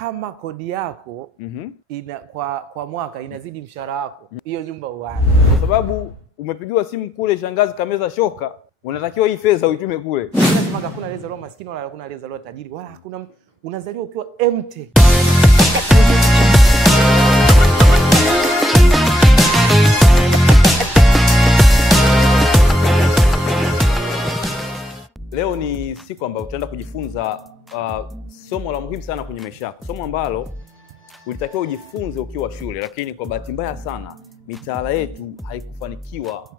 kama kodi yako kwa mwaka inazidi mshahara wako, hiyo nyumba uane. Kwa sababu umepigiwa simu kule shangazi kameza shoka, unatakiwa hii fedha uitume kule. Unasema hakuna leza roho maskini wala hakuna leza roho tajiri, wala hakuna, unazaliwa ukiwa empty. Leo ni siku ambayo tutaenda kujifunza somo la muhimu sana kwenye maisha yako. Somo ambalo ulitakiwa ujifunze ukiwa shule, lakini kwa bahati mbaya sana mitaala yetu haikufanikiwa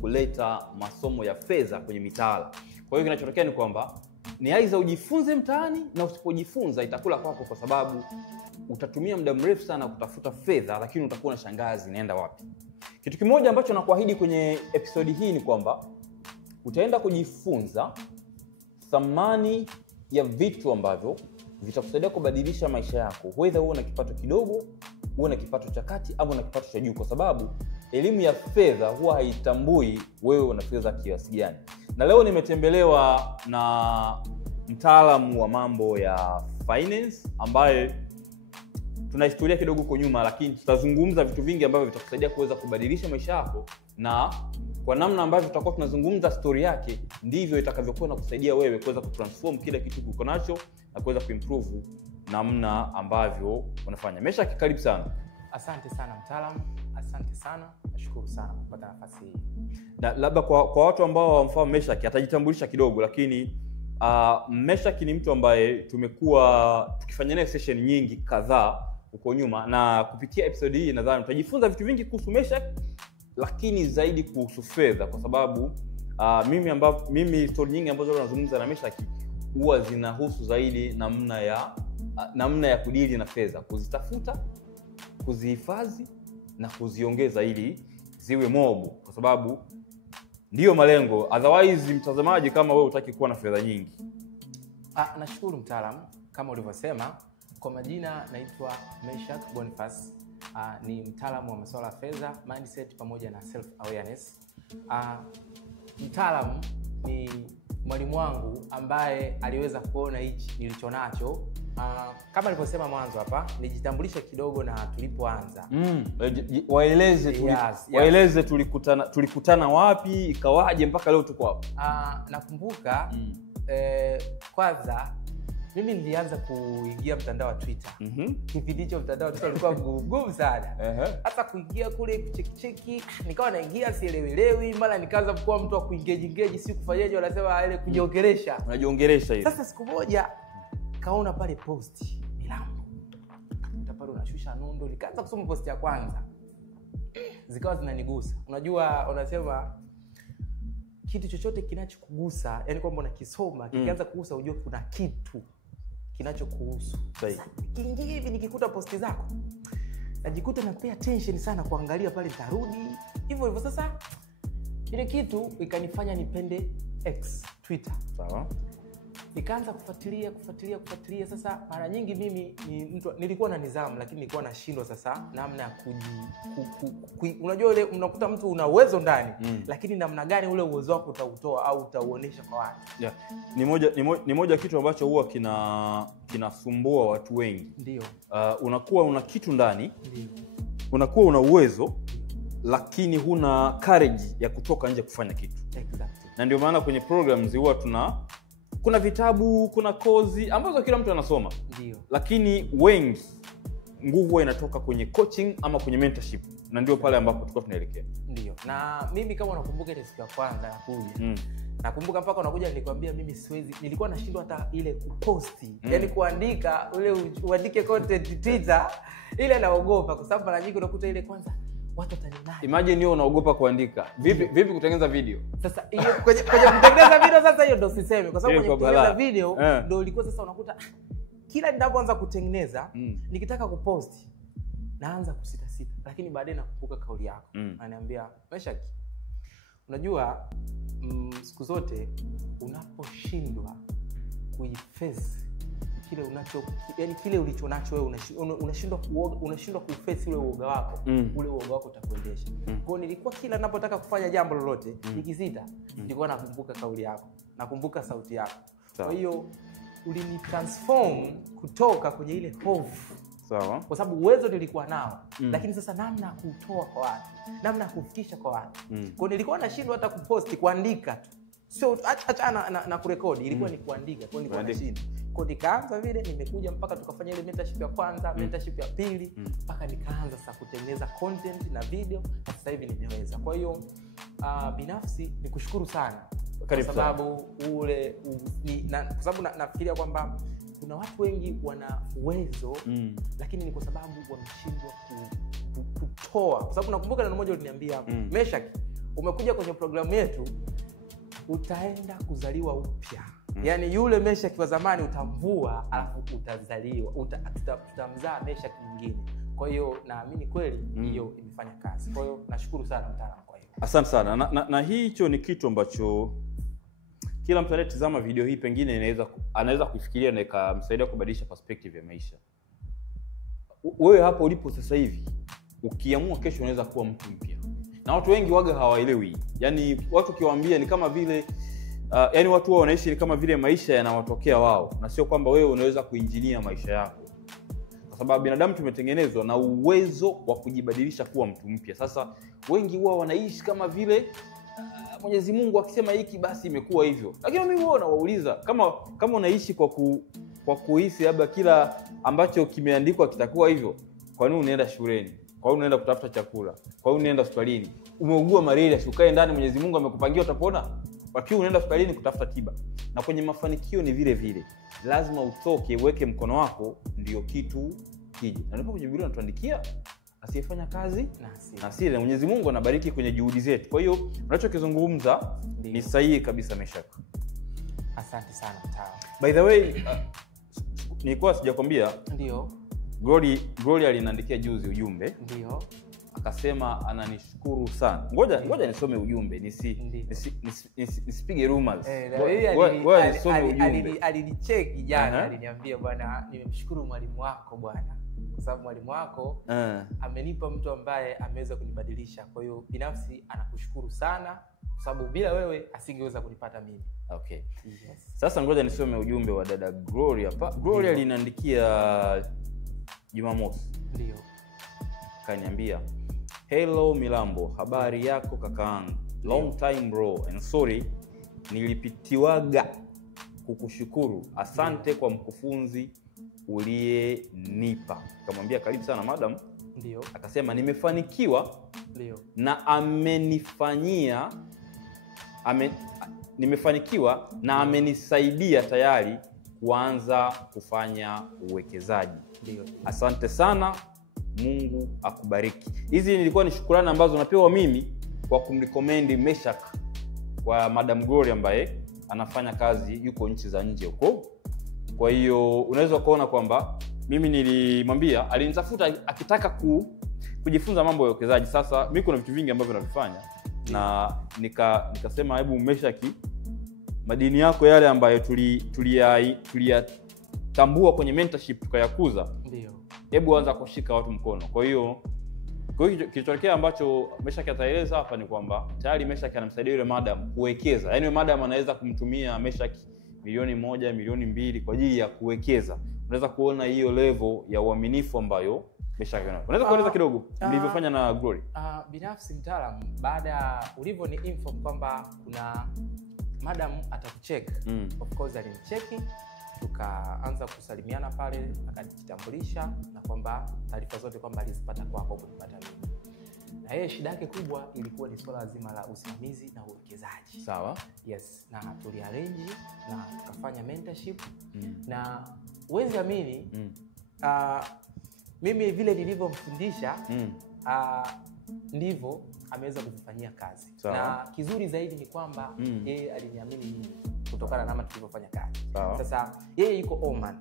kuleta masomo ya fedha kwenye mitaala. Kwa hiyo kinachotokea ni kwamba ni aidha ujifunze mtaani, na usipojifunza itakula kwako, kwa sababu utatumia muda mrefu sana kutafuta fedha, lakini utakuwa na shangazi inaenda wapi. Kitu kimoja ambacho nakuahidi kwenye episodi hii ni kwamba utaenda kujifunza thamani ya vitu ambavyo vitakusaidia kubadilisha maisha yako, whether uwe na kipato kidogo, uwe na kipato cha kati, au na kipato cha juu, kwa sababu elimu ya fedha huwa haitambui wewe una fedha kiasi gani. Na leo nimetembelewa na mtaalamu wa mambo ya finance ambaye tuna historia kidogo huko nyuma, lakini tutazungumza vitu vingi ambavyo vitakusaidia kuweza kubadilisha maisha yako, na kwa namna ambavyo tutakuwa tunazungumza story yake ndivyo itakavyokuwa na kusaidia wewe kuweza kutransform kila kitu uko nacho na kuweza kuimprove namna ambavyo unafanya. Meshaki, karibu sana. Asante sana mtaalamu, asante sana. Nashukuru sana kupata nafasi hii. Na labda kwa watu ambao hawamfahamu Meshaki, atajitambulisha kidogo, lakini Meshaki ni mtu ambaye tumekuwa tukifanya naye session nyingi kadhaa huko nyuma, na kupitia episode hii nadhani utajifunza vitu vingi kuhusu Meshaki, lakini zaidi kuhusu fedha, kwa sababu mimi story nyingi ambazo nazungumza na Meshaki huwa zinahusu zaidi namna ya kudili na fedha, kuzitafuta, kuzihifadhi na kuziongeza ili ziwe mobu, kwa sababu ndio malengo. Otherwise mtazamaji, kama wewe hutaki kuwa na fedha nyingi. Nashukuru mtaalamu, kama ulivyosema. Kwa majina naitwa Meshak Boniface. Ni mtaalamu wa masuala ya fedha, mindset pamoja na self awareness. Mtaalamu ni mwalimu wangu ambaye aliweza kuona hichi nilichonacho. Kama nilivyosema mwanzo hapa, nijitambulishe kidogo na tulipoanza. Waeleze tulikutana wapi, ikawaje mpaka leo tuko hapa. Nakumbuka kwanza mimi nilianza kuingia mtandao wa Twitter. Kipindi hicho mtandao wa Twitter ulikuwa mgumu sana. Hata kuingia kule kucheki, nikawa naingia sielewelewi, mara nikaanza kuwa mtu wa kuengage, si kufanyaje wanasema ile kujiongelesha. Unajiongelesha hivi. Sasa siku moja kaona pale post Milambo. Pale unashusha nondo, nikaanza kusoma post ya kwanza. Zikawa zinanigusa. Unajua wanasema kitu chochote kinachokugusa, yani kwamba unakisoma kikianza kugusa ujue kuna kitu kinachokuhusu. Kiingia hivi nikikuta posti zako, najikuta na pay attention sana kuangalia pale, tarudi hivyo hivyo. Sasa ile kitu ikanifanya nipende X, Twitter. Sawa. Nikaanza kufuatilia. Sasa mara nyingi mimi nilikuwa na nidhamu, lakini nilikuwa nashindwa sasa namna ya unajua ile unakuta mtu una uwezo ndani, lakini namna gani ule uwezo wako utautoa au utauonesha kwa watu. Ni moja kitu ambacho huwa kinasumbua watu wengi. Ndio. Unakuwa una kitu ndani. Ndio. Unakuwa una uwezo, lakini huna courage ya kutoka nje kufanya kitu. Exactly. Na ndio maana kwenye programs huwa kuna vitabu, kuna kozi ambazo kila mtu anasoma. Ndio. Lakini wengi nguvu inatoka kwenye coaching ama kwenye mentorship, na ndio pale ambapo tulikuwa tunaelekea. Ndio. Na mimi kama unakumbuka ile siku ya kwanza nakuja. Nakumbuka mpaka unakuja nilikwambia mimi siwezi, nilikuwa nashindwa hata ile kuposti. Yaani kuandika uandike content Twitter, ile naogopa kwa sababu mara nyingi unakuta ile kwanza watu wataninaje. Imagine wewe unaogopa kuandika. Vipi kutengeneza video? Sasa hiyo kwenye kutengeneza video sasa hiyo ndio sisemi, kwa sababu kwenye kutengeneza video ndio ilikuwa sasa unakuta kila ninapoanza kutengeneza nikitaka kuposti naanza kusita. Lakini baadaye nakumbuka kauli yako. Ananiambia, Meshaki, unajua siku zote unaposhindwa kuiface kile yani kile ulichonacho wewe, unashindwa kuface ule uoga wako, ule uoga wako utakuendesha. Kwa hiyo nilikuwa kila ninapotaka kufanya jambo lolote nikisita, nilikuwa nakumbuka kauli yako, nakumbuka sauti yako. Kwa hiyo ulinitransform kutoka kwenye ile hofu. Sawa. Kwa sababu uwezo nilikuwa nao, lakini sasa namna kutoa kwa watu, namna kufikisha kwa watu. Kwa nilikuwa nashindwa hata kuposti, kuandika tu. Sio acha na kurekodi, ilikuwa ni kuandika. Kwa nilikuwa nashindwa. Kwa nikaanza vile, nimekuja mpaka tukafanya ile mentorship ya kwanza, mentorship ya pili, mpaka nikaanza sasa kutengeneza content na video, na sasa hivi nimeweza. Kwa hiyo binafsi nikushukuru sana. Kwa sababu kwa sababu nafikiria kwamba kuna watu wengi wana uwezo, lakini ni kwa sababu wameshindwa kutoa. Kwa sababu nakumbuka neno moja uliniambia, Meshak, umekuja kwenye programu yetu, utaenda kuzaliwa upya. Yaani yule Meshak wa zamani utamvua, alafu utazaliwa, tutamzaa Meshak mwingine. Kwa hiyo naamini kweli hiyo imefanya kazi. Kwa hiyo nashukuru sana mtaalamu kwa hiyo. Asante sana. Na hicho ni kitu ambacho kila mtu anayetazama video hii pengine anaweza kufikiria na ikamsaidia kubadilisha perspective ya maisha. Wewe hapo ulipo sasa hivi, ukiamua kesho unaweza kuwa mtu mpya. Na watu wengi waga hawaelewi. Yaani watu kiwaambia ni kama vile yaani watu wao wanaishi ni kama vile maisha yanawatokea wao, na sio kwamba wewe unaweza kuinjinia maisha yako. Kwa sababu binadamu tumetengenezwa na uwezo wa kujibadilisha kuwa mtu mpya. Sasa wengi huwa wanaishi kama vile Mwenyezi Mungu akisema hiki basi imekuwa hivyo. Lakini mimi huwa nawauliza, kama unaishi kwa kuhisi labda kila ambacho kimeandikwa kitakuwa hivyo, kwa nini unaenda shuleni? Kwa nini unaenda kutafuta chakula? Kwa nini unaenda hospitalini? Umeugua malaria, si ukae ndani, Mwenyezi Mungu amekupangia utapona? Lakini unaenda hospitalini kutafuta tiba. Na kwenye mafanikio ni vile vile. Lazima utoke, uweke mkono wako, ndio kitu kije. Na ndipo kwenye Biblia anatuandikia asiyefanya kazi na asile. Mwenyezi Mungu anabariki kwenye juhudi zetu. Kwa hiyo unachokizungumza ni sahihi kabisa, Meshak. Asante sana mtaalamu. By the way, nilikuwa sijakwambia. Ndio. Glory aliniandikia juzi ujumbe. Ndio. Akasema ananishukuru sana. Ngoja nisome ujumbe, nisipige rumors. Wewe nisome ujumbe. Alinicheki jana, aliniambia bwana, nimemshukuru mwalimu wako bwana. Kwa sababu mwalimu wako amenipa mtu ambaye ameweza kunibadilisha. Kwa hiyo binafsi anakushukuru sana, kwa sababu bila wewe asingeweza kunipata mimi. Okay. Yes. Sasa ngoja nisome ujumbe wa dada Glory hapa. Glory aliniandikia Jumamosi. Ndio. Kaniambia, "Hello Milambo, habari yako kakaangu? Long time bro, and sorry nilipitiwaga kukushukuru. Asante kwa mkufunzi uliyenipa." Kamwambia karibu sana madam. Ndio. Akasema nimefanikiwa. Ndio. Na nimefanikiwa na amenisaidia tayari kuanza kufanya uwekezaji. Ndio. Asante sana, Mungu akubariki. Hizi nilikuwa ni shukrani ambazo napewa mimi kwa kumrecommend Meshak kwa Madam Glory ambaye anafanya kazi yuko nchi za nje huko. Kwa hiyo unaweza kuona kwamba mimi nilimwambia, alinitafuta akitaka kujifunza mambo ya uwekezaji. Sasa mimi kuna vitu vingi ambavyo navifanya na nikasema hebu Meshak, madini yako yale ambayo tuliyatambua kwenye mentorship tukayakuza, ndio, hebu anza kushika watu mkono. Kwa hiyo kilichotokea ambacho Meshak ataeleza hapa ni kwamba tayari Meshak anamsaidia yule madam kuwekeza. Yaani yule madam anaweza kumtumia Meshak milioni 1, milioni 2 kwa ajili ya kuwekeza. Unaweza kuona hiyo level ya uaminifu ambayo Meshak anayo. Unaweza kueleza kidogo mlivyofanya na Glory? Binafsi mtaalamu, baada ulivyo ni inform kwamba kuna madam atakucheck. Of course alinicheki, tukaanza kusalimiana pale, akajitambulisha na kwamba taarifa zote kwamba alizipata kwako kunipata mimi. Na yeye shida yake kubwa ilikuwa ni swala zima la usimamizi na uwekezaji. Sawa. Yes, na tuliarrange na tukafanya mentorship. Na uwezi amini mimi vile nilivyomfundisha ndivyo ameweza kufanyia kazi. Sawa. Na kizuri zaidi ni kwamba yeye aliniamini mimi kutokana na namna tulivyofanya kazi. Sawa. Sasa yeye yuko Oman.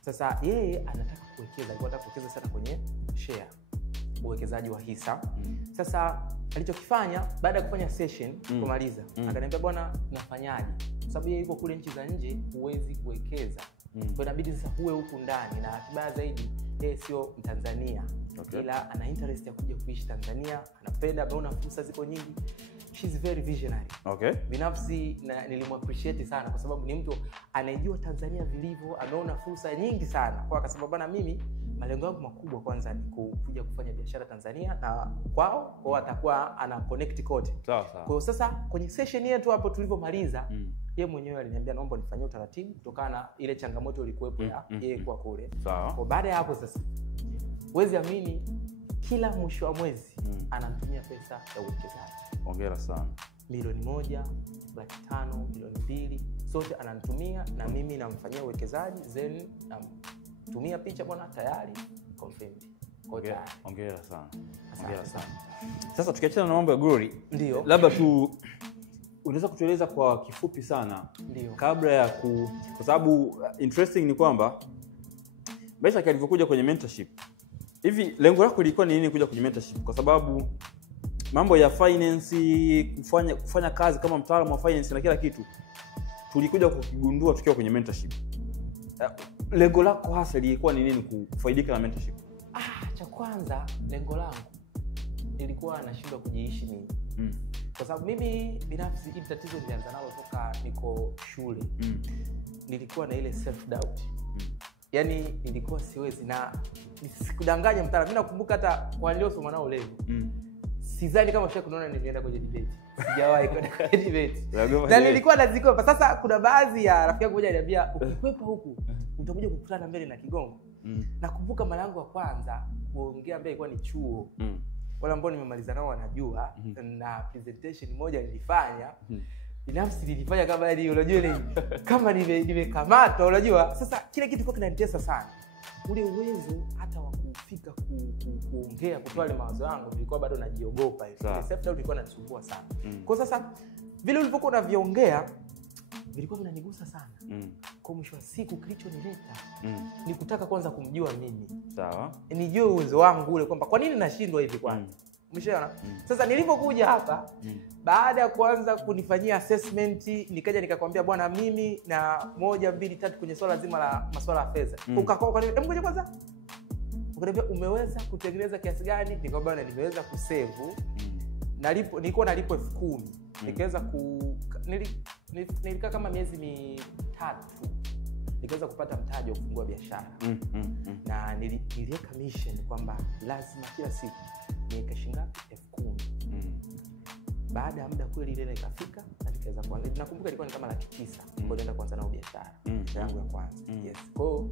Sasa yeye anataka kuwekeza, alikuwa anataka kuwekeza sana kwenye share, uwekezaji wa hisa. Sasa alichokifanya baada ya kufanya session kumaliza, akaniambia bwana, nafanyaje? Kwa sababu yeye yuko kule nchi za nje, huwezi kuwekeza Kwa inabidi sasa uwe huku ndani, na kibaya zaidi yeye sio Mtanzania. Ila ana interest ya kuja kuishi Tanzania, anapenda, ameona fursa ziko nyingi. She's very visionary. Binafsi nilimappreciate sana kwa sababu ni mtu anayejua Tanzania vilivyo, ameona fursa nyingi sana. Kwa sababu bana, mimi malengo yangu makubwa kwanza ni kuja kufanya biashara Tanzania, na kwao atakuwa ana connect kote. Kwa sasa kwenye session yetu hapo tulivyomaliza, yeye mwenyewe aliniambia naomba nifanyie utaratibu kutokana na ile changamoto ilikuwepo ya yeye kwa kule. Kwa baada ya hapo sasa, huwezi amini, kila mwisho wa mwezi anatumia pesa ya uwekezaji. Hongera sana. Milioni 1, 500,000, milioni 2, sote ananitumia na mimi namfanyia uwekezaji, then namtumia picha, bwana tayari confirmed. Hongera sana. Hongera sana. Sasa tukiachana na mambo ya Glory, ndio labda tu unaweza kutueleza kwa kifupi sana, ndio kabla ya kwa sababu interesting ni kwamba Meshack alivyokuja kwenye mentorship, hivi lengo lako lilikuwa ni nini kuja kwenye mentorship? Kwa sababu mambo ya finance, kufanya kazi kama mtaalamu wa finance na kila kitu tulikuja kukigundua tukiwa kwenye mentorship. Lengo lako hasa lilikuwa ni nini kufaidika na mentorship? Cha kwanza lengo langu nilikuwa nashindwa kujiishi mimi. Kwa sababu mimi binafsi hili tatizo nilianza nalo toka niko shule. Nilikuwa na ile self doubt. Yaani nilikuwa siwezi, na sikudanganya mtaala. Mimi nakumbuka hata kwa niliosoma nao leo. Sidhani kama usha kunaona nilienda kwenye debate. Sijawahi kwenda kwenye debate. Na nilikuwa nazikwepa. Sasa kuna baadhi ya rafiki yangu mmoja aliniambia ukikwepa huku utakuja kukutana mbele na kigongo. Nakumbuka mara yangu ya kwanza kuongea mbele ilikuwa ni chuo. Wale ambao nimemaliza nao wanajua, na presentation moja nilifanya. Binafsi nilifanya kama ile, unajua ile kama nimekamatwa, unajua. Sasa kile kitu kwa kinanitesa sana. Ule uwezo hata wa kufika kuongea, kutoa ile mawazo yangu, nilikuwa bado najiogopa hivi. Self doubt ilikuwa inanisumbua sana. Kwa sasa vile ulivyokuwa unaviongea vilikuwa vinanigusa sana. Kwa mwisho wa siku kilichonileta ni kutaka kwanza kumjua mimi. Sawa. Nijue uwezo wangu ule, kwamba kwa nini nashindwa hivi kwanza. Umeshaona? Sasa nilipokuja hapa, baada ya kuanza kunifanyia assessment, nikaja nikakwambia bwana, mimi na 1 2 3 kwenye swala zima la masuala ya fedha. Ukakoa hebu ngoja kwanza. Ukaniambia umeweza kutengeneza kiasi gani? Nikamwambia na nimeweza kusave. Nilikuwa nalipo 10,000. Nikaweza nilikaa kama miezi 3. Nikaweza kupata mtaji wa kufungua biashara. Na niliweka mission kwamba lazima kila siku niweke shingapi? 10,000. Baada ya muda kweli ile ikafika, na nikaweza kuanza. Nakumbuka ilikuwa ni kama 900,000 kwa nenda kuanza na biashara yangu ya kwanza. Yes. Kwa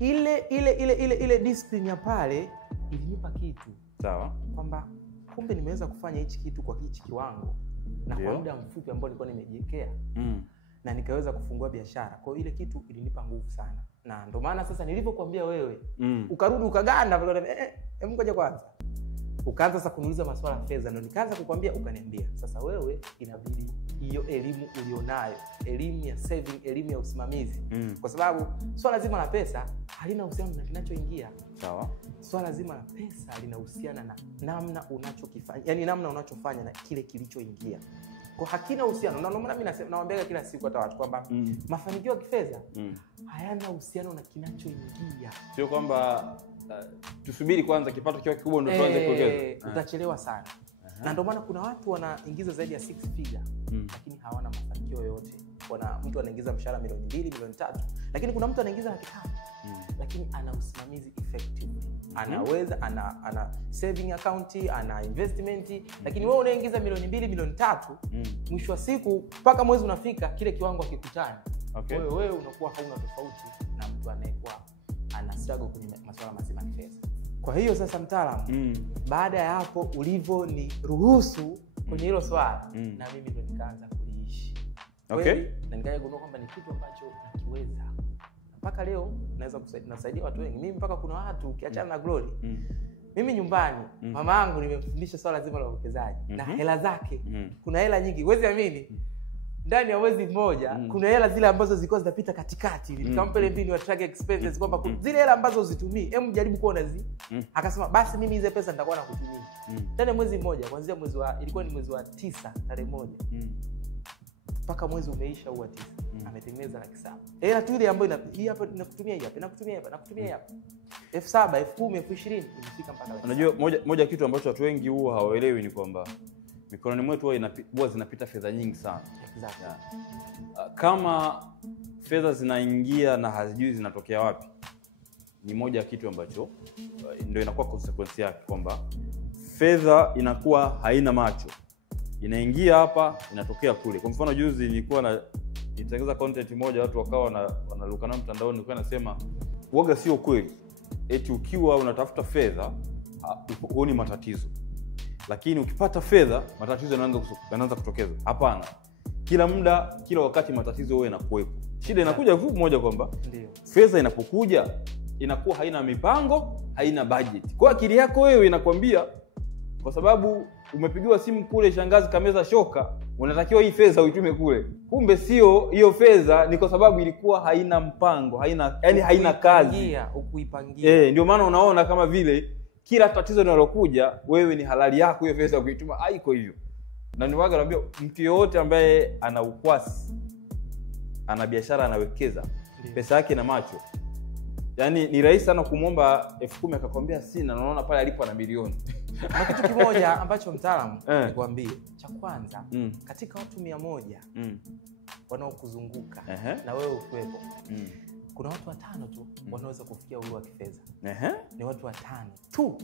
ile discipline ya pale ilinipa kitu. Sawa. Kwamba kumbe nimeweza kufanya hichi kitu kwa hichi kiwango na kwa muda mfupi ambao nilikuwa nimejiwekea. Na nikaweza kufungua biashara. Kwa hiyo ile kitu ilinipa nguvu sana. Na ndio maana sasa nilipokuambia wewe, ukarudi ukaganda, hebu ngoja kwanza. Ukaanza sasa kuniuliza masuala ya fedha, ndio nikaanza kukwambia, ukaniambia sasa wewe inabidi hiyo elimu ulionayo, elimu ya saving, elimu ya usimamizi. Kwa sababu swala zima la pesa halina uhusiano na kinachoingia. Sawa. Swala zima la pesa linahusiana na namna unachokifanya, yani namna unachofanya na kile kilichoingia. Kwa hakina uhusiano. Na ndio maana mimi nawaambia kila siku hata watu kwamba mafanikio ya kifedha hayana uhusiano na kinachoingia. Sio kwamba tusubiri kwanza kipato kiwa kikubwa ndio tuanze kuongeza. Utachelewa sana. Na ndio maana kuna watu wanaingiza zaidi ya 6 figure lakini hawana mafanikio yote. Kuna mtu anaingiza mshahara milioni 2, milioni 3, lakini kuna mtu anaingiza 500,000 lakini ana usimamizi effective. Anaweza ana saving account, ana investment, lakini wewe unaingiza milioni 2, milioni 3, mwisho wa siku mpaka mwezi unafika kile kiwango hakikutani. Wewe unakuwa hauna tofauti na mtu anayekuwa ana struggle kwenye masuala mazima ya fedha. Kwa hiyo sasa mtaalamu, baada ya hapo ulivyo ni ruhusu kwenye hilo swala, na mimi ndo nikaanza kuliishi. Na nikaja kugundua kwamba ni kitu ambacho nakiweza. Mpaka leo naweza kusaidia watu wengi. Mimi mpaka kuna watu ukiachana na Glory, mimi nyumbani mama yangu nimemfundisha swala zima la uwekezaji na hela zake. Kuna hela nyingi, huwezi amini. Ndani ya mwezi mmoja kuna hela zile ambazo zilikuwa zinapita katikati, nikampa ile mbinu ya track expenses kwamba zile hela ambazo uzitumii, hebu jaribu kuona akasema basi mimi hizo pesa nitakuwa nakutumia. Ndani ya mwezi mmoja, kuanzia ilikuwa ni mwezi wa 9 tarehe 1 mpaka mwezi umeisha huwa 9. ametengeneza 700,000. Hela tu ile ambayo hii hapa inakutumia hii hapa, inakutumia hapa, nakutumia hapa. 7,000, 10,000, 20,000 imefika mpaka laki. Unajua moja kitu ambacho watu wengi huwa hawaelewi ni kwamba mikononi mwetu huwa zinapita fedha nyingi sana. Exactly. Kama fedha zinaingia na hazijui zinatokea wapi, ni moja kitu ambacho ndio inakuwa consequence yake, kwamba fedha inakuwa haina macho, inaingia hapa inatokea kule. Kwa mfano juzi nilikuwa nitengeneza content moja, watu wakawa wanalukana mtandaoni, nilikuwa nasema uoga sio kweli eti ukiwa unatafuta fedha huoni matatizo, lakini ukipata fedha matatizo yanaanza kutokeza. Hapana, kila muda, kila wakati matatizo huwa yanakuwepo. Shida inakuja moja kwamba fedha inapokuja inakuwa haina mipango, haina budget. Kwa akili yako wewe inakwambia, kwa sababu umepigiwa simu kule, shangazi kameza shoka, unatakiwa hii fedha uitume kule. Kumbe sio hiyo fedha, ni kwa sababu ilikuwa haina mpango, haina kazi, ukuipangia. Ndio maana unaona kama vile kila tatizo linalokuja wewe ni halali yako hiyo fedha kuituma. Haiko hivyo. Na niwaga naambia mtu yote ambaye ana ukwasi, ana biashara, anawekeza pesa yake na macho, yaani ni rahisi sana kumwomba 10,000 akakwambia sina, na unaona pale alipo na milioni. Na kitu kimoja ambacho mtaalamu nikwambie, cha kwanza, katika watu 100 wanaokuzunguka na wewe ukwepo, kuna watu 5 tu wanaweza kufikia uhuru wa kifedha. Ni watu 5 tu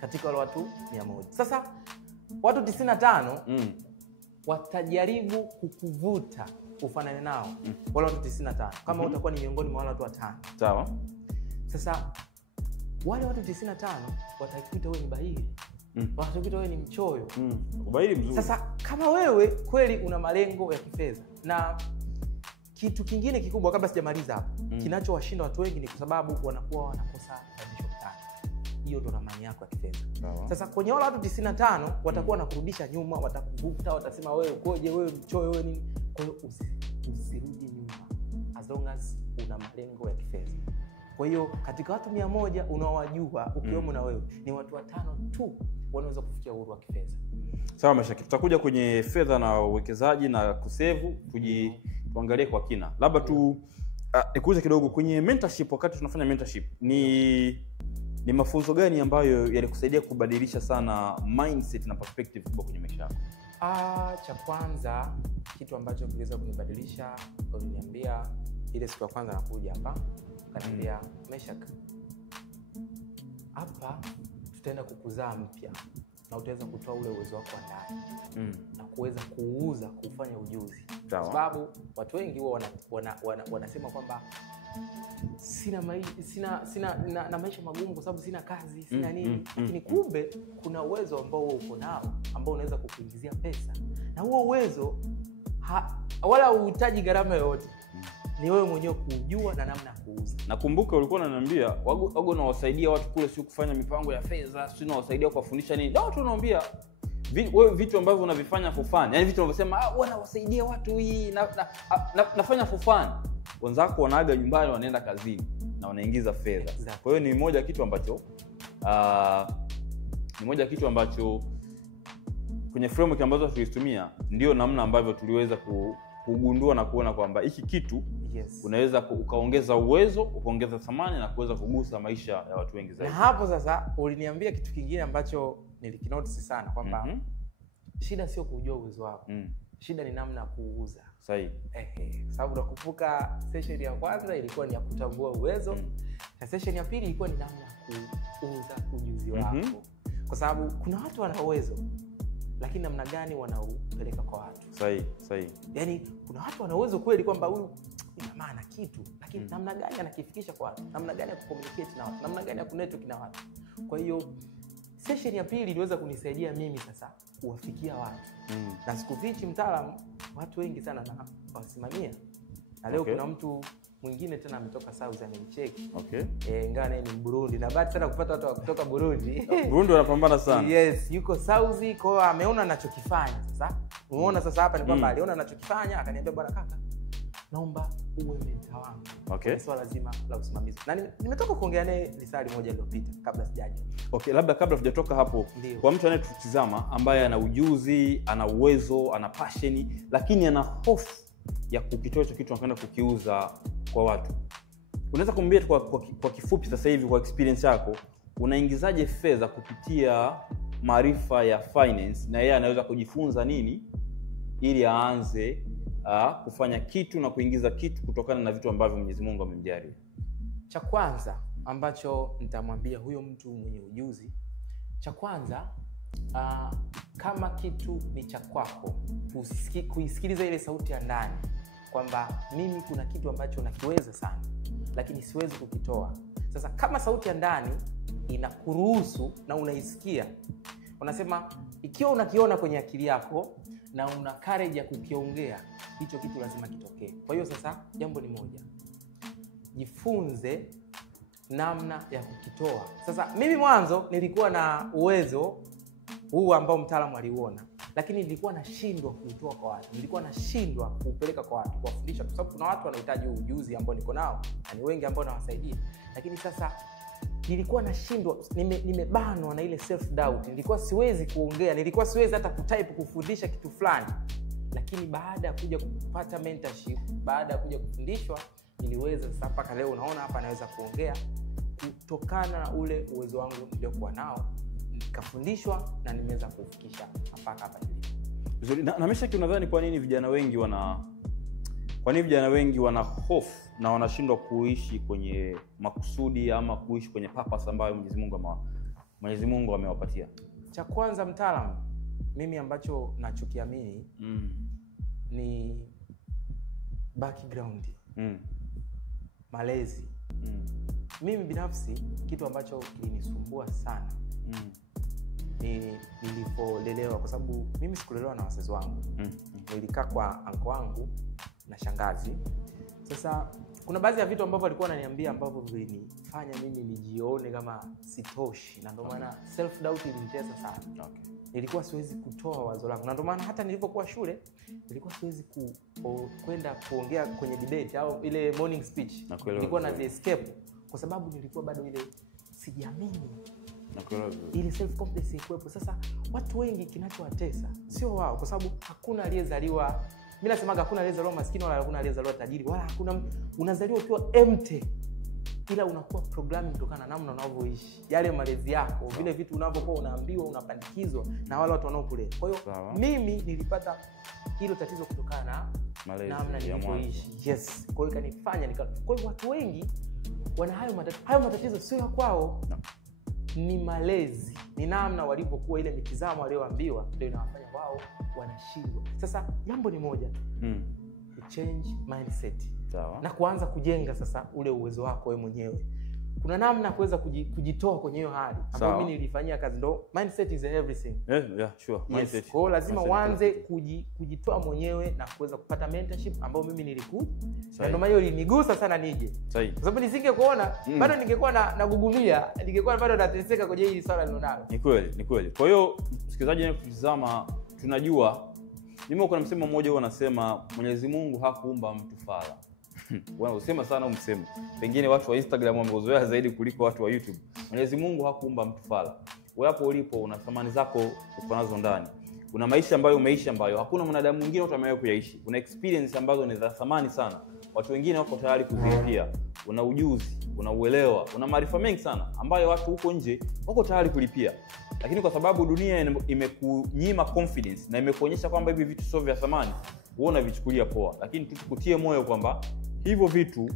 katika wale watu 100. Sasa watu 95 watajaribu kukuvuta ufanane nao, wale watu 95, kama utakuwa ni miongoni mwa wale watu 5. Sawa. Sasa wale watu 95 watakuita wewe ni bahili, watakuita wewe ni mchoyo. Ubahili mzuri. Sasa kama wewe kweli una malengo ya kifedha, na kitu kingine kikubwa kabla sijamaliza hapa, kinachowashinda watu wengi ni kwa sababu wanakuwa wanakosa financial plan. Hiyo ndo ramani yako ya kifedha. Sasa kwenye wale watu 95 watakuwa wanakurudisha nyuma, watakuvuta, watasema wewe koje, wewe mchoyo, wewe nini. Kwa hiyo usirudi nyuma as long as una malengo ya kifedha. Kwa hiyo katika watu 100 unaowajua ukiwemo na wewe, ni watu 5 tu wanaweza kufikia uhuru wa kifedha. Sawa Mashaki, tutakuja kwenye fedha na uwekezaji na kusevu, tuangalie kwa kina. Labda nikuulize kidogo kwenye mentorship. Wakati tunafanya mentorship, ni mafunzo gani ambayo yalikusaidia kubadilisha sana mindset na perspective kubwa kwenye maisha yako? Cha kwanza, kitu ambacho kiliweza kunibadilisha, uliniambia ile siku ya kwanza nakuja hapa, kaniambia Meshak, hapa tutaenda kukuzaa mpya na utaweza kutoa ule uwezo wako wa ndani na kuweza kuuza, kufanya ujuzi. Kwa sababu watu wengi huwa wanasema kwamba sina maisha magumu kwa sababu sina kazi, sina nini. Lakini kumbe kuna uwezo ambao uko nao ambao unaweza kukuingizia pesa, na huo uwezo wala uhitaji gharama yoyote. Ni wewe mwenyewe kujua na namna ya kuuza. Nakumbuka ulikuwa unaniambia wago na wasaidia watu kule, sio kufanya mipango ya fedha, sio nawasaidia kuwafundisha nini. Ndio watu wanaambia wewe vitu ambavyo unavifanya for fun. Yaani vitu unavyosema wanawasaidia watu hii nafanya for fun. Wenzako wanaaga nyumbani, wanaenda kazini na wanaingiza fedha. Kwa hiyo ni moja kitu ambacho kwenye framework ambazo tulitumia ndio namna ambavyo tuliweza kugundua na kuona kwamba hiki kitu unaweza ukaongeza uwezo, ukaongeza thamani na kuweza kugusa maisha ya watu wengi zaidi. Na hapo sasa uliniambia kitu kingine ambacho nilikinotice sana kwamba shida sio kujua uwezo wako. Shida ni namna ya kuuza. Sahihi. Sababu nakumbuka session ya kwanza ilikuwa ni ya kutambua uwezo, na session ya pili ilikuwa ni namna ya kuuza ujuzi wako. Kwa sababu kuna watu wana uwezo, lakini namna gani wanaupeleka kwa watu. Sahihi. Yaani kuna watu wana uwezo kweli kwamba huyu ina maana kitu, lakini namna gani anakifikisha kwa watu, namna gani ya kucommunicate na watu, namna gani ya kunetwork na watu. Kwa hiyo session ya pili iliweza kunisaidia mimi sasa kuwafikia watu. Na sikufichi mtaalamu, watu wengi sana na wasimamia. Na leo kuna mtu mwingine tena ametoka South amenicheki. Ngane ni Burundi. Na bahati sana kupata watu wa kutoka Burundi. Burundi wanapambana sana. Yes, yuko South, kwa ameona ninachokifanya sasa. Umeona sasa hapa ni kwamba aliona ninachokifanya, akaniambia bwana kaka, naomba uwe mentor wangu. Swala zima la usimamizi. Na nimetoka kuongea naye lisali moja iliyopita kabla sijaje. Labda kabla tujatoka hapo, kwa mtu anayetutizama ambaye ana ujuzi, ana uwezo, ana passion, lakini ana hofu ya kukitoa hicho kitu unakwenda kukiuza kwa watu. Unaweza kumwambia kwa kifupi sasa hivi kwa experience yako, unaingizaje fedha kupitia maarifa ya finance, na yeye anaweza kujifunza nini ili aanze kufanya kitu na kuingiza kitu kutokana na vitu ambavyo Mwenyezi Mungu amemjalia? Cha kwanza ambacho nitamwambia huyo mtu mwenye ujuzi, cha kwanza kama kitu ni cha kwako, kuisikiliza ile sauti ya ndani kwamba mimi kuna kitu ambacho nakiweza sana lakini siwezi kukitoa. Sasa kama sauti ya ndani inakuruhusu na unaisikia, unasema ikiwa unakiona kwenye akili yako na una courage ya kukiongea, hicho kitu lazima kitokee. Kwa hiyo sasa jambo ni moja, jifunze namna ya kukitoa. Sasa mimi mwanzo nilikuwa na uwezo huu ambao mtaalamu aliuona, lakini nilikuwa nashindwa kuutoa kwa watu. Nilikuwa nashindwa kuupeleka kwa watu, kuwafundisha, kwa sababu kuna watu wanahitaji ujuzi ambao niko nao na ni wengi ambao nawasaidia. Lakini sasa nilikuwa nashindwa, nimebanwa na ile self doubt. Nilikuwa siwezi kuongea, nilikuwa siwezi hata kutype kufundisha kitu fulani. Lakini baada ya kuja kupata mentorship, baada ya kuja kufundishwa, niliweza sasa mpaka leo unaona hapa naweza kuongea kutokana na ule uwezo wangu niliokuwa nao. Nikafundishwa na nimeweza kufikisha mpaka hapa nilipo. Vizuri. Na Meshaki, unadhani kwa nini vijana wengi wana hofu na wanashindwa kuishi kwenye makusudi ama kuishi kwenye purpose ambayo Mwenyezi Mungu amewapatia? Cha kwanza mtaalamu, mimi ambacho nachokiamini ni background, malezi. Mimi binafsi kitu ambacho kilinisumbua sana ni nilipolelewa, kwa sababu mimi sikulelewa na wazazi wangu. Nilikaa kwa anko wangu na shangazi. Sasa kuna baadhi ya vitu ambavyo alikuwa ananiambia ambavyo vilinifanya mimi nijione kama sitoshi, na ndio maana self doubt ilinitesa sana. Nilikuwa siwezi kutoa wazo langu, na ndio maana hata nilipokuwa shule nilikuwa siwezi kwenda kuongea kwenye debate au ile morning speech. Nilikuwa na escape kwa sababu nilikuwa bado ile sijiamini. Ili self confidence ikuwepo. Sasa watu wengi kinachowatesa sio wao, kwa sababu hakuna aliyezaliwa, mimi nasemaga hakuna aliyezaliwa maskini wala hakuna aliyezaliwa tajiri, wala hakuna unazaliwa ukiwa empty, ila unakuwa programming kutokana na namna unavyoishi, yale malezi yako, vile vitu unavyokuwa unaambiwa, unapandikizwa na wale watu wanaokulea. Kwa hiyo mimi nilipata hilo tatizo kutokana na malezi, namna nilivyoishi. Yes. Kwa hiyo kanifanya kwa hiyo watu wengi wana hayo matatizo sio ya kwao. Ni malezi, ni namna walivyokuwa, ile mitazamo walioambiwa ndio inawafanya wao wanashindwa. Sasa jambo ni moja, change mindset. Sawa. Na kuanza kujenga sasa ule uwezo wako wewe mwenyewe. Kuna namna kuweza kujitoa kwenye hiyo hali ambayo mimi nilifanyia kazi. Ndio mindset is everything. Yeah, sure. Mindset. Yes. Kwa lazima uanze kujitoa mwenyewe na kuweza kupata mentorship ambayo mimi nilikuwa. Na ndio maana hiyo ilinigusa sana nije. Sahihi. Kwa sababu nisingekuona bado ningekuwa nagugumia, ningekuwa bado nateseka kwenye hii swala nilionalo. Ni kweli. Kwa hiyo msikilizaji anayetutazama, tunajua mimi kuna msemo mmoja huwa nasema Mwenyezi Mungu hakuumba mtu fala. Wewe usema sana umsemo. Pengine watu wa Instagram wamezoea zaidi kuliko watu wa YouTube. Mwenyezi Mungu hakuumba mtu fala. Wewe hapo ulipo una thamani zako uko nazo ndani. Una maisha ambayo umeishi ambayo hakuna mwanadamu mwingine utamewahi kuyaishi. Una experience ambazo ni za thamani sana. Watu wengine wako tayari kuzilipia. Una ujuzi, una uelewa, una maarifa mengi sana ambayo watu huko nje wako tayari kulipia. Lakini kwa sababu dunia imekunyima confidence na imekuonyesha kwamba hivi vitu sio vya thamani, wewe unavichukulia poa. Lakini tukutie moyo kwamba hivyo vitu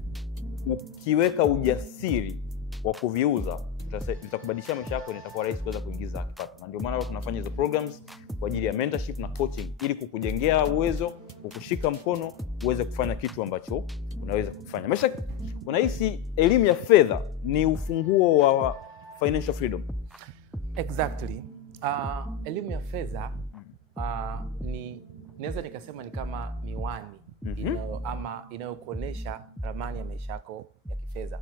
ukiweka ujasiri wa kuviuza vitakubadilishia maisha yako na itakuwa rahisi kuweza kuingiza kipato. Na ndio maana tunafanya hizo programs kwa ajili ya mentorship na coaching ili kukujengea uwezo, kukushika mkono uweze kufanya kitu ambacho unaweza kufanya. Maisha, unahisi elimu ya fedha ni ufunguo wa financial freedom? Exactly. Elimu ya fedha naweza nikasema ni kama miwani inayokuonesha ramani ya maisha yako ya kifedha.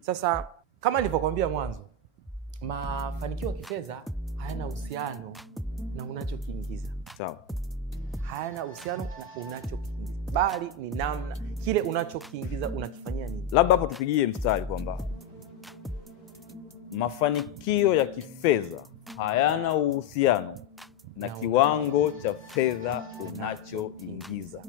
Sasa kama nilivyokuambia mwanzo, mafanikio ya kifedha hayana uhusiano na unachokiingiza. Sawa. Hayana uhusiano na unachokiingiza, bali ni namna kile unachokiingiza unakifanyia nini. Labda hapo tupigie mstari kwamba mafanikio ya kifedha hayana uhusiano na kiwango cha fedha unachoingiza.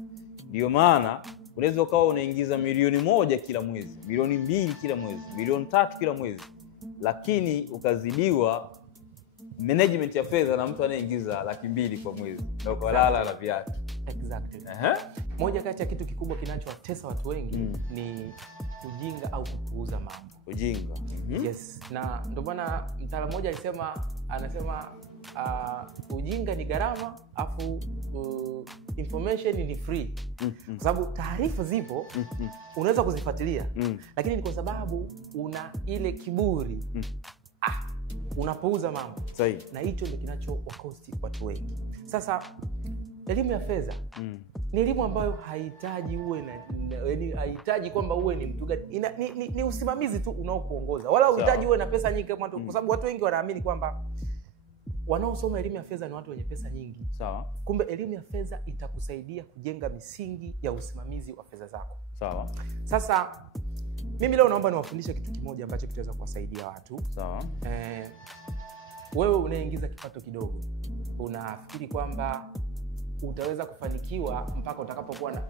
Ndio maana unaweza ukawa unaingiza milioni 1 kila mwezi, milioni 2 kila mwezi, milioni 3 kila mwezi, lakini ukazidiwa management ya fedha na mtu anayeingiza 200,000 kwa mwezi na ukalala na viatu. Exactly. Moja kati ya kitu kikubwa kinachowatesa watu wengi ni ujinga au kupuuza mambo. Ujinga. Yes. Na ndio maana mtaalamu mmoja anasema ujinga ni gharama afu information ni free. Kwa sababu taarifa zipo, unaweza kuzifuatilia, lakini ni kwa sababu una ile kiburi. Unapuuza mambo. Sahihi. Na hicho ndio kinachowakosti watu wengi. Sasa elimu ya fedha ni elimu ambayo haihitaji uwe yaani haihitaji kwamba uwe ni mtu gani. Ni usimamizi tu unaokuongoza. Wala unahitaji uwe na pesa nyingi kama watu, kwa sababu watu wengi wanaamini kwamba wanaosoma elimu ya fedha ni watu wenye pesa nyingi. Sawa. Kumbe elimu ya fedha itakusaidia kujenga misingi ya usimamizi wa fedha zako. Sawa. Sasa mimi leo naomba niwafundishe kitu kimoja ambacho kitaweza kuwasaidia watu. Sawa. Wewe unaingiza kipato kidogo, unafikiri kwamba utaweza kufanikiwa mpaka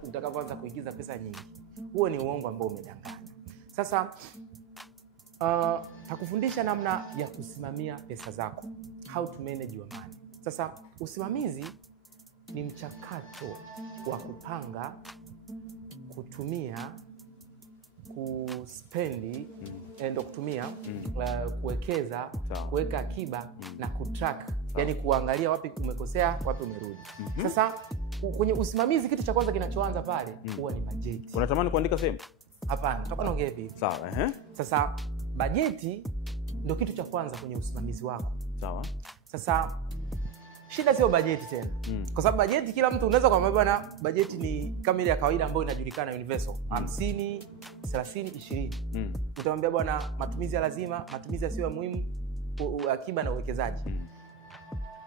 utakapoanza kuingiza pesa nyingi. Huo ni uongo ambao umedanganya. Sasa takufundisha namna ya kusimamia pesa zako. How to manage your money. Sasa usimamizi ni mchakato wa kupanga, kutumia, kuspendi, ndio kutumia, kuwekeza, kuweka akiba na kutrack. Yaani kuangalia wapi umekosea, wapi umerudi. Sasa kwenye usimamizi kitu cha kwanza kinachoanza pale huwa ni bajeti. Unatamani kuandika sehemu? Hapana, nataka niongee hivi. Sawa, Sasa bajeti ndio kitu cha kwanza kwenye usimamizi wako. Sawa. Sasa shida sio bajeti tena. Kwa sababu bajeti kila mtu unaweza kumwambia bwana bajeti ni kama ile ya kawaida ambayo inajulikana universal. 50, 30, 20. Utamwambia bwana matumizi ya lazima, matumizi yasiyo ya muhimu, akiba na uwekezaji.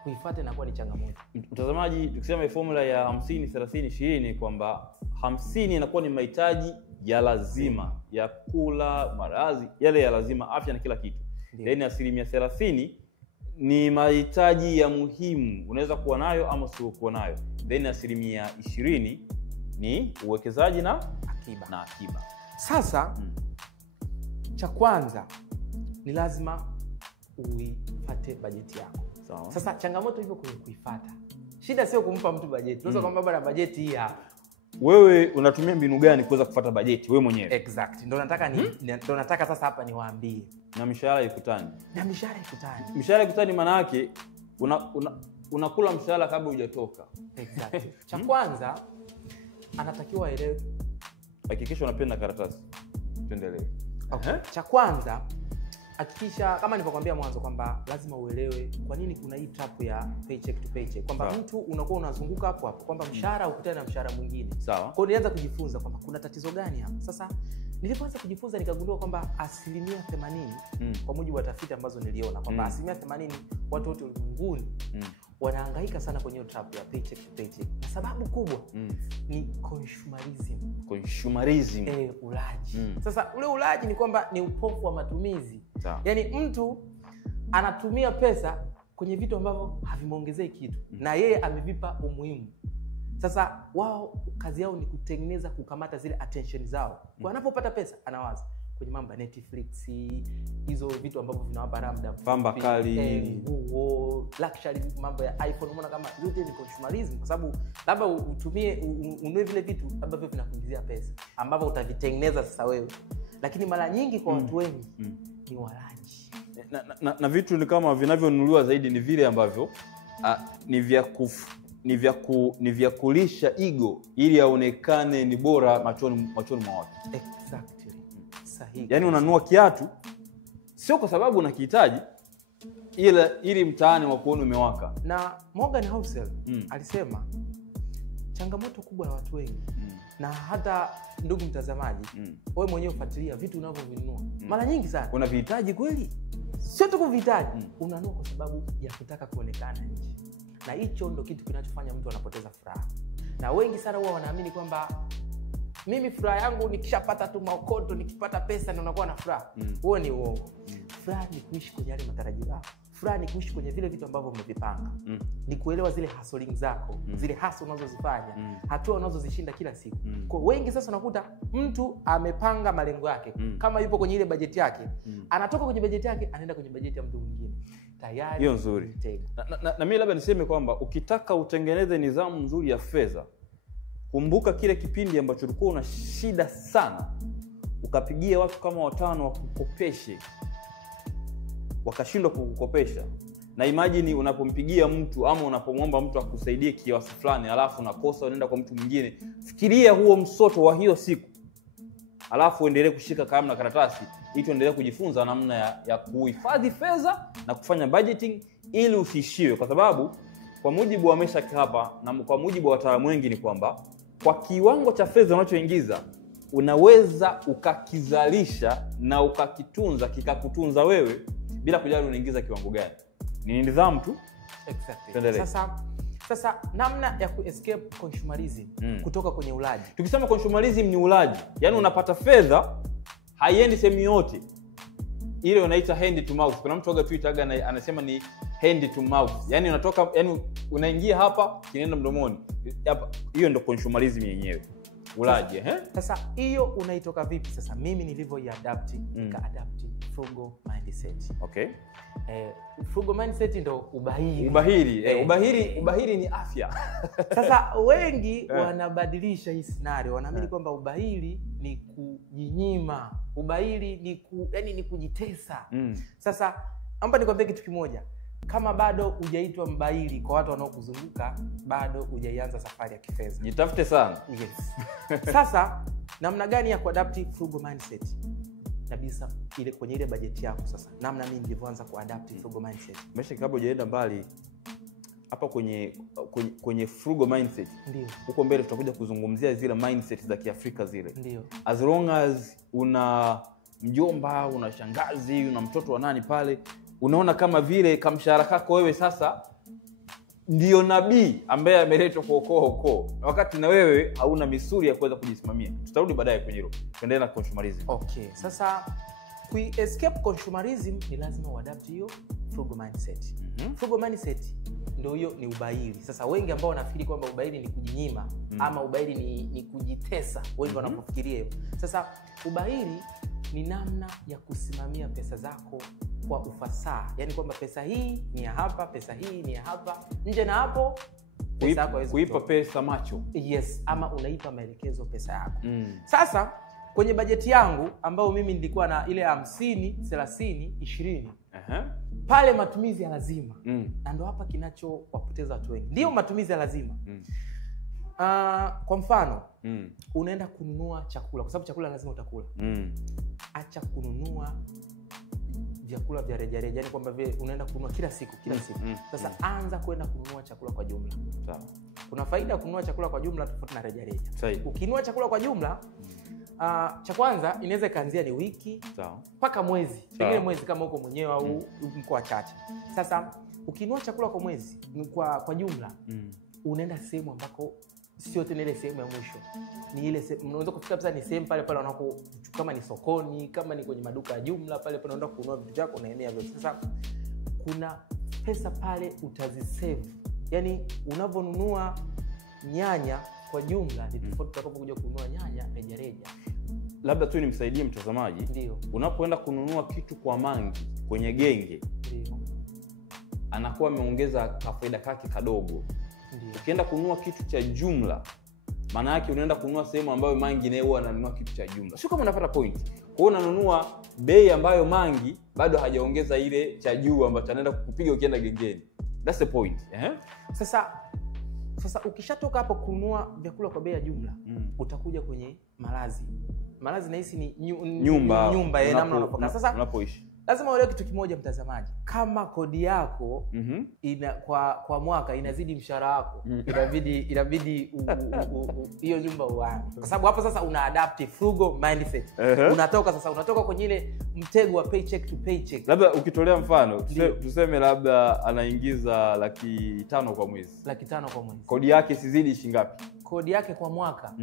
Kuifuata inakuwa ni changamoto. Mtazamaji, tukisema formula ya 50 30 20 kwamba 50 inakuwa ni mahitaji ya lazima ya kula, marazi, yale ya lazima, afya na kila kitu. Then 30% ni mahitaji ya muhimu, unaweza kuwa nayo ama sio kuwa nayo. Then 20% ni uwekezaji na akiba. Sasa cha kwanza ni lazima uifuate bajeti yako. Sawa. Sasa changamoto hiyo kwenye kuifuata. Shida sio kumpa mtu bajeti. Unaweza kwamba bwana bajeti hii hapa. Wewe unatumia mbinu gani kuweza kufuata bajeti wewe mwenyewe? Exact. Ndio nataka sasa hapa niwaambie. Na mishahara ikutani. Mishahara ikutani maana yake unakula mshahara kabla hujatoka. Exact. Cha kwanza anatakiwa aelewe. Hakikisha unapenda karatasi. Tuendelee. Okay. Cha kwanza hakikisha kama nilivyokuambia mwanzo kwamba lazima uelewe kwa nini kuna hii trap ya paycheck to paycheck, kwamba mtu unakuwa unazunguka hapo kwamba mshahara ukutane na mshahara mwingine. Sawa. Kwa hiyo nilianza kujifunza kwamba kuna tatizo gani hapa. Sasa nilipoanza kujifunza nikagundua kwamba 80% kwa mujibu wa tafiti ambazo niliona kwamba 80% watu wote ulimwenguni wanahangaika sana kwenye trap ya paycheck to paycheck. Na sababu kubwa ni consumerism. Ulaji. Sasa ule ulaji ni kwamba ni upofu wa matumizi. Yaani mtu anatumia pesa kwenye vitu ambavyo havimuongezei kitu na yeye amevipa umuhimu. Sasa wao kazi yao ni kutengeneza, kukamata zile attention zao. Kwa anapopata pesa anawaza kwenye mambo ya Netflix, hizo vitu ambavyo vinawapa ramda, pamba kali, nguo, luxury, mambo ya iPhone. Unaona kama yote ni consumerism, kwa sababu labda ununue vile vitu ambavyo vinakuingizia pesa ambavyo utavitengeneza sasa wewe. Lakini mara nyingi kwa watu wengi ni walaji. Na vitu ni kama vinavyonunuliwa zaidi ni vile ambavyo ni vya kulisha ego ili aonekane ni bora machoni mwa watu. Exactly. Sahihi. Yaani unanunua kiatu sio kwa sababu unakihitaji, ili mtaani wa kuona umewaka. Na Morgan Housel alisema changamoto kubwa ya watu wengi na hata ndugu mtazamaji, wewe mwenyewe ufuatilia vitu unavyovinunua. Mara nyingi sana unavihitaji kweli? Sio tu kuvihitaji, unanunua kwa sababu ya kutaka kuonekana nje. Na hicho ndio kitu kinachofanya mtu anapoteza furaha. Na wengi sana huwa wanaamini kwamba mimi furaha yangu nikishapata tu maokoto, nikipata pesa ndio nakuwa na furaha. Huo ni uongo. Furaha ni kuishi kwenye yale matarajio yako. fulani kuishi kwenye vile vitu ambavyo umevipanga. Ni kuelewa zile hustling zako, zile hustle unazozifanya, hatua unazozishinda kila siku. Kwa wengi sasa unakuta mtu amepanga malengo yake, kama yupo kwenye ile bajeti yake, anatoka kwenye bajeti yake anaenda kwenye bajeti ya mtu mwingine. Tayari hiyo nzuri. Na mimi labda niseme kwamba ukitaka utengeneze nidhamu nzuri ya fedha, kumbuka kile kipindi ambacho ulikuwa una shida sana, ukapigia watu kama 5 wakukopeshe, wakashindwa kukukopesha. Na imagine unapompigia mtu ama unapomwomba mtu akusaidie kiasi fulani, alafu unakosa unaenda kwa mtu mwingine. Fikiria huo msoto wa hiyo siku. Alafu uendelee kushika kalamu na karatasi ili tuendelee kujifunza namna ya kuhifadhi fedha na kufanya budgeting ili usishiwe, kwa sababu kwa mujibu wa Meshack hapa na kwa mujibu wa wataalamu wengi ni kwamba kwa kiwango cha fedha unachoingiza unaweza ukakizalisha na ukakitunza kikakutunza wewe bila kujali unaingiza kiwango gani. Ni nidhamu tu. Exactly. Sasa namna ya kuescape consumerism kutoka kwenye ulaji. Tukisema consumerism ni ulaji, yani unapata fedha haiendi sehemu yote. Ile unaita hand to mouth. Kuna mtu waga Twitter anasema ni hand to mouth. Yani unatoka, yani unaingia hapa kinaenda mdomoni. Hapa hiyo ndio consumerism yenyewe. Ulaji, Sasa hiyo unaitoka vipi sasa? Mimi nilivyoiadapt, nika-adapt frugal mindset. Okay. Frugal mindset ndo ubahiri. Ubahiri ni afya. Sasa wengi wanabadilisha hii scenario. Wanaamini kwamba ubahiri ni kujinyima. Ubahiri ni yani ni kujitesa. Sasa amba nikwambie kitu kimoja. Kama bado hujaitwa mbahiri kwa watu wanaokuzunguka, bado hujaianza safari ya kifedha. Jitafute sana. Yes. Sasa namna gani ya kuadapt frugal mindset? Kabisa ile kwenye ile bajeti yako. Sasa namna mimi nilivyoanza kuadapt frugal mindset. Meshack, kabla hujaenda mbali hapa kwenye frugal mindset, ndio huko mbele tutakuja kuzungumzia zile mindset za Kiafrika zile. Ndio. As long as una mjomba, una shangazi, una mtoto wa nani pale, unaona kama vile kamshahara kako wewe sasa ndio nabii ambaye ameletwa kuokoa ukoo, wakati na wewe hauna misuri ya kuweza kujisimamia. Tutarudi baadaye kwenye hilo. Tuendelee na consumerism. Okay. Sasa escape consumerism ni lazima uadapt hiyo frugal mindset. Frugal mindset ndio hiyo ni ubahiri. Sasa wengi ambao wanafikiri kwamba ubahiri ni kujinyima ama ubahiri ni kujitesa, wengi wanapofikiria hivyo. Sasa ubahiri ni namna ya kusimamia pesa zako kwa ufasaha. Yaani kwamba pesa hii ni ya hapa, pesa hii ni ya hapa. Nje na hapo pesa yako haiwezi kuipa pesa macho. Yes, ama unaipa maelekezo pesa yako. Sasa kwenye bajeti yangu ambayo mimi nilikuwa na ile 50, 30, 20. Pale matumizi ya lazima. Na ndo hapa kinachowapoteza watu wengi. Ndio matumizi ya lazima. Kwa mfano, unaenda kununua chakula kwa sababu chakula lazima utakula. Acha kununua vyakula vya rejareja, yani kwamba vile unaenda kununua kila siku. Sasa anza kwenda kununua chakula kwa jumla. Sawa. Kuna faida kununua chakula kwa jumla tofauti na rejareja. Sawa. Ukinunua chakula kwa jumla, cha kwanza inaweza kaanzia ni wiki mpaka mwezi. Pengine mwezi kama uko mwenyewe au mko wachache. Sasa ukinunua chakula kwa mwezi kwa jumla, unaenda sehemu ambako sio tena ile sehemu ya mwisho. Ni ile unaweza kufika pesa ni sehemu pale wanako, kama ni sokoni, kama ni kwenye maduka ya jumla pale unaenda kununua vitu vyako unaenea vyote. Sasa kuna pesa pale utazisave. Yaani unaponunua nyanya kwa jumla ni tofauti utakapokuja kununua nyanya rejareja. Labda tu nimsaidie mtazamaji. Ndio. Unapoenda kununua kitu kwa mangi kwenye genge, ndio anakuwa ameongeza kafaida kake kadogo. Ndio. Ukienda kununua kitu cha jumla, maana yake unaenda kununua sehemu ambayo mangi naye huwa ananunua kitu cha jumla. Sio kama unapata point. Kwa hiyo unanunua bei ambayo mangi bado hajaongeza ile cha juu ambacho anaenda kukupiga ukienda gengeni. That's the point. Sasa ukishatoka hapo kununua vyakula kwa bei ya jumla, utakuja kwenye malazi. Malazi na hisi ni nyumba namna unapokaa. Sasa unapoishi. Lazima uelewe kitu kimoja mtazamaji. Kama kodi yako kwa mwaka inazidi mshahara wako, inabidi hiyo nyumba uame. Kwa sababu hapo sasa una adapt frugal mindset. Unatoka kwenye ile mtego wa paycheck to paycheck. Labda ukitolea mfano, tuseme labda anaingiza 500,000 kwa mwezi. 500,000 kwa mwezi. Kodi yake isizidi shilingi ngapi? Kodi yake kwa mwaka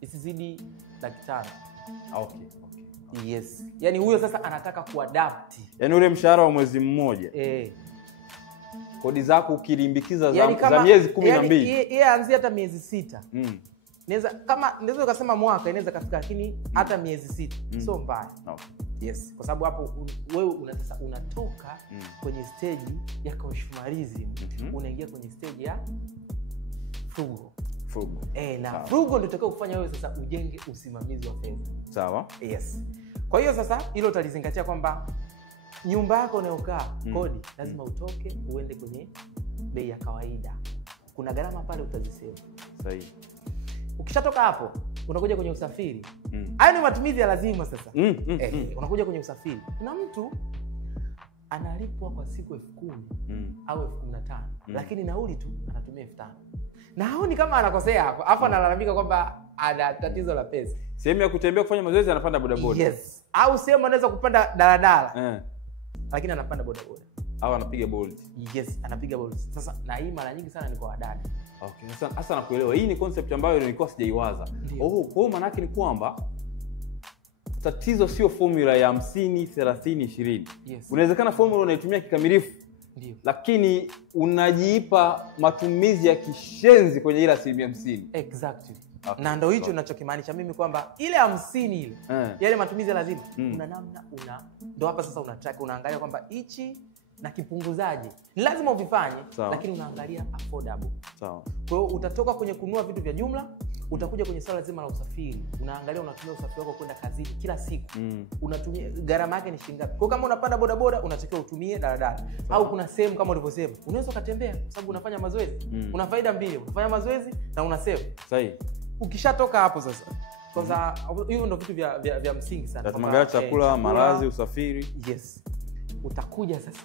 isizidi 500,000. Okay. Yes. Yaani huyo sasa anataka kuadapt. Yaani ule mshahara wa mwezi mmoja. kodi zako ukilimbikiza za miezi 12. Yeye anzia hata miezi 6. Naweza ukasema mwaka inaweza kafika, lakini hata miezi 6 sio mbaya. Okay. Yes, kwa sababu hapo wewe unatoka kwenye stage ya consumerism, unaingia kwenye stage ya frugal. Na frugal ndio utakao kufanya wewe sasa ujenge usimamizi wa fedha. Sawa? Yes. Kwa hiyo sasa hilo utalizingatia kwamba nyumba yako unayokaa kodi lazima utoke uende kwenye bei ya kawaida. Kuna gharama pale utazisema. Sahihi. Ukishatoka hapo unakuja kwenye usafiri. Hayo ni matumizi ya lazima sasa. Unakuja kwenye usafiri. Kuna mtu analipwa kwa siku 10,000 au 15,000 lakini nauli tu anatumia 5,000. Na haoni kama anakosea hapo. Hapo analalamika kwamba ana tatizo la pesa. Sehemu ya kutembea kufanya mazoezi anapanda bodaboda. Yes. Au sehemu anaweza kupanda daladala. Lakini anapanda bodaboda. Au anapiga Bolt. Yes, anapiga Bolt. Sasa na hii mara nyingi sana ni kwa wadada. Okay. Sasa nakuelewa. Hii ni concept ambayo nilikuwa sijaiwaza. Kwa hiyo maana yake ni kwamba tatizo sio formula ya 50 30 20. Yes. Unawezekana formula unaitumia kikamilifu. Ndio. Lakini unajiipa matumizi ya kishenzi kwenye ile 50%. Exactly. Okay. Na ndio hicho ninachokimaanisha mimi kwamba ile 50 ile yale matumizi lazima una namna ndio hapa sasa unatrack, unaangalia kwamba hichi na kipunguzaje ni lazima uvifanye, lakini unaangalia affordable. Sawa. Kwa hiyo utatoka kwenye kununua vitu vya jumla, utakuja kwenye swala zima la usafiri. Unaangalia unatumia usafiri wako kwenda kazini kila siku. Unatumia gharama yake ni shilingi ngapi? Kwa kama unapanda bodaboda unatakiwa utumie daladala. Au kuna sehemu kama ulivyosema, unaweza kutembea kwa sababu unafanya mazoezi. Una faida mbili, unafanya mazoezi na una save. Sahihi. Ukishatoka hapo sasa, kwanza hiyo ndio vitu vya msingi sana. Tunaangalia chakula, malazi, usafiri. Yes. Utakuja sasa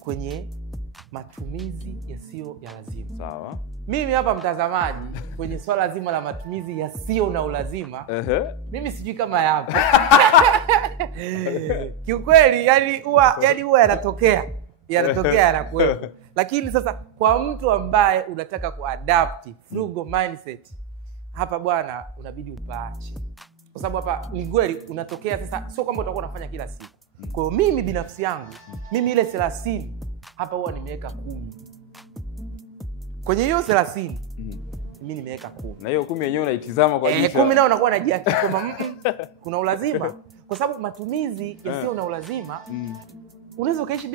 kwenye matumizi yasiyo ya lazima. Sawa. Mimi hapa mtazamaji kwenye swala zima la matumizi yasiyo na ulazima, mimi sijui kama yapo. Kiukweli yani huwa yanatokea yanakuwepo. Lakini sasa kwa mtu ambaye unataka kuadapt frugal mindset, hapa bwana unabidi upaache. Kwa sababu hapa ni kweli unatokea sasa, sio kwamba utakuwa unafanya kila siku. Kwa hiyo mimi binafsi yangu, mimi ile 30 hapa huwa nimeweka 10. Kwenye hiyo 30 mimi nimeweka 10. Na hiyo 10 yenyewe unaitizama kwa jicho. 10 nao unakuwa unajiaki kama kuna ulazima. Kwa sababu matumizi yasiyo na ulazima unaweza ukaishi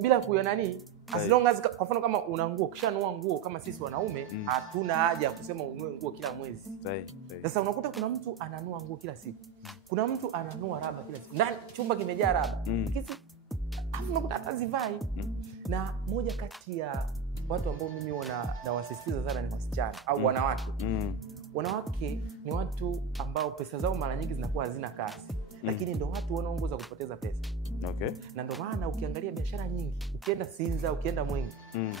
bila kuona nini. As long as kwa mfano kama una nguo, kishanunua nguo kama sisi wanaume hatuna haja ya kusema ununue nguo kila mwezi. Sasa unakuta kuna mtu ananunua nguo kila siku. Kuna mtu ananunua raba kila siku. Ndani chumba kimejaa raba. Kisi afu unakuta atazivai. Na moja kati ya watu ambao mimi nawasisitiza sana ni wasichana au wanawake. Wanawake ni watu ambao pesa zao mara nyingi zinakuwa hazina kazi. Lakini ndio watu wanaoongoza kupoteza pesa. Okay. Na ndio maana ukiangalia biashara nyingi, ukienda Sinza, ukienda Mwingi,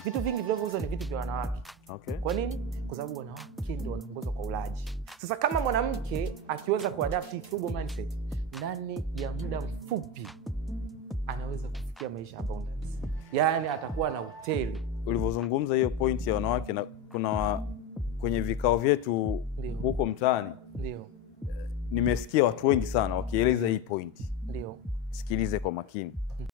vitu vingi vinavyouzwa ni vitu vya wanawake. Okay. Kwa nini? Kwa sababu wanawake ndio wanaongoza kwa ulaji. Sasa kama mwanamke akiweza kuadapt frugal mindset, ndani ya muda mfupi anaweza kufikia maisha abundance. Yaani atakuwa na hoteli. Ulivyozungumza hiyo point ya wanawake, na kuna kwenye vikao vyetu huko mtaani. Ndio. Nimesikia watu wengi sana wakieleza hii point. Ndio. Sikilize kwa makini.